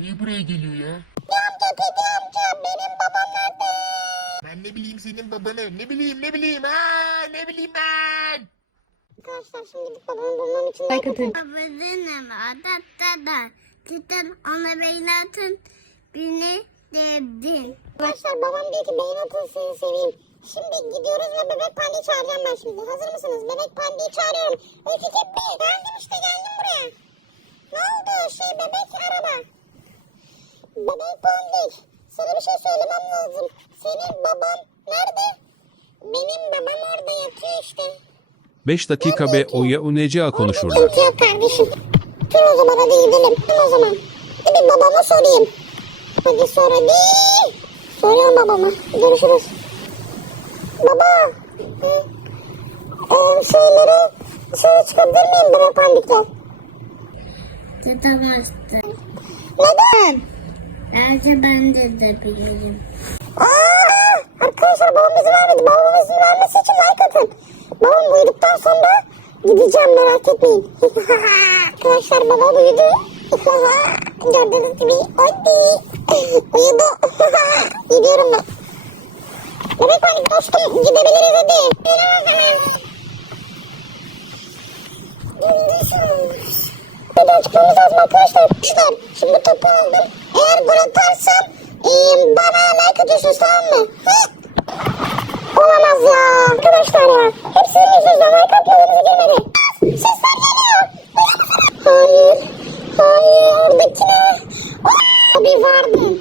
niye buraya geliyor ya? Amca Teddy amca benim babam nerede? Ben ne bileyim senin babanı. Ne bileyim ne bileyim ha ne bileyim ben. Arkadaşlar şimdi gidip babamı bulmam için like atın. Babasının adatta da cidden ona beni atın beni devdin. Arkadaşlar babam diyor ki beyin atın sizi seveyim. Şimdi gidiyoruz ve bebek pandiyi çağıracağım ben şimdi. Hazır mısınız? Bebek pandiyi çağırıyorum. İki iki bir. Geldim işte geldim buraya. Ne oldu şey bebek araba? Pandik. Sana bir şey söylemem lazım. Senin baban nerede? Benim babam orada yatıyor işte. 5 dakika ve Oya Unecea konuşurlar. Sıkıntı yok kardeşim. Dur o zaman hadi gidelim. Dur o zaman. Bir babama sorayım. Hadi sor hadi. Soruyorum babama. Görüşürüz. Baba. Hı? Ee, şeyleri dışarı çıkabilir miyim bebek pandikler? Tutamazsın. Neden? Belki ben de de. Aa, arkadaşlar babam izin vermedi. Babam izin vermesi için like atın. Babam uyuduktan sonra gideceğim merak etmeyin. arkadaşlar babam uyudu. Gördüğünüz gibi hadi. Uyudu. Gidiyorum ben. Bebek panik dostum gidebiliriz hadi. Gündüz Buradan çıkmamız lazım. Arkadaşlar şimdi topu aldım. Eğer bunu bloklarsan e, bana like atıyorsunuz tamam mı? Hı? Olamaz ya. Arkadaşlar ya. Hepsinin yüzünden like atmadığınızı girmedi. Sesler geliyor. Hayır. Hayır. Oradaki ne? Abi vardı.